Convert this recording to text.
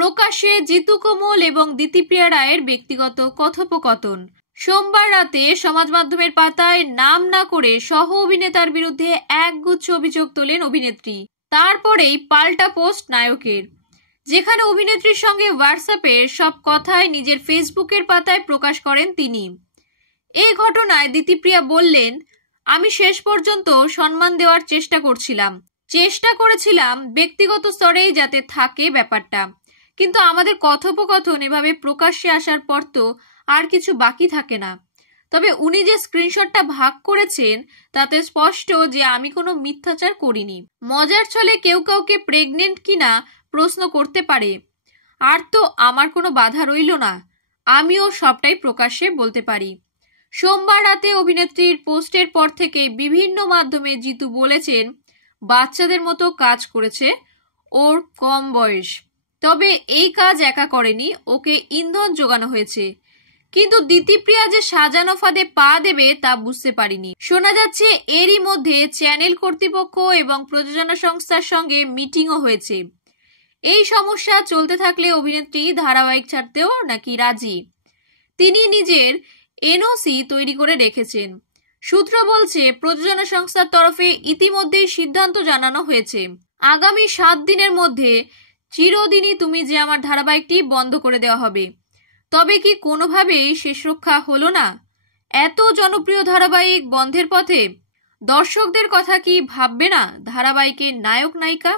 প্রকাশ্যে জিতু কমল এবং দিতিপ্রিয়া রায়ের ব্যক্তিগত কথোপকথন। সোমবার রাতে সমাজ মাধ্যমের পাতায় নাম না করে সহ অভিনেতার বিরুদ্ধে একগুচ্ছ অভিযোগ তোলেন অভিনেত্রী। তারপরেই পাল্টা পোস্ট নায়কের, যেখানে অভিনেত্রীর সঙ্গে হোয়াটসঅ্যাপের সব কথাই নিজের ফেসবুকের পাতায় প্রকাশ করেন তিনি। এই ঘটনায় দিতিপ্রিয়া বললেন, আমি শেষ পর্যন্ত সম্মান দেওয়ার চেষ্টা করেছিলাম ব্যক্তিগত স্তরেই যাতে থাকে ব্যাপারটা, কিন্তু আমাদের কথোপকথন এভাবে প্রকাশ্যে আসার পর তো আর কিছু বাকি থাকে না। তবে উনি যে স্ক্রিনশটটা ভাগ করেছেন তাতে স্পষ্ট যে আমি কোনো মিথ্যাচার করিনি। মজার ছলে কেউ কাউকে প্রেগনেন্ট কিনা প্রশ্ন করতে পারে, আর তো আমার কোনো বাধা রইল না, আমিও সবটাই প্রকাশ্যে বলতে পারি। সোমবার রাতে অভিনেত্রীর পোস্টের পর থেকে বিভিন্ন মাধ্যমে জিতু বলেছেন বাচ্চাদের মতো কাজ করেছে ওর কম বয়স, তবে এই কাজ একা করেনি, ওকে ইন্ধন যোগানো হয়েছে। কিন্তু দিতিপ্রিয়া যে সাজানো ফাঁদে পা দেবে তা বুঝতে পারিনি। শোনা যাচ্ছে এরই মধ্যে চ্যানেল কর্তৃপক্ষ এবং প্রযোজনা সংস্থার সঙ্গে মিটিংও হয়েছে। এই সমস্যা চলতে থাকলে অভিনেত্রী ধারাবাহিক ছাড়তেও নাকি রাজি। তিনি নিজের এনওসি তৈরি করে রেখেছেন। সূত্র বলছে প্রযোজনা সংস্থার তরফে ইতিমধ্যেই সিদ্ধান্ত জানানো হয়েছে, আগামী 7 দিনের মধ্যে চিরদিনই তুমি যে আমার ধারাবাহিকটি বন্ধ করে দেওয়া হবে। তবে কি কোনোভাবেই শেষ রক্ষা হলো না? এত জনপ্রিয় ধারাবাহিক বন্ধের পথে দর্শকদের কথা কি ভাববে না ধারাবাহিকের নায়ক নায়িকা?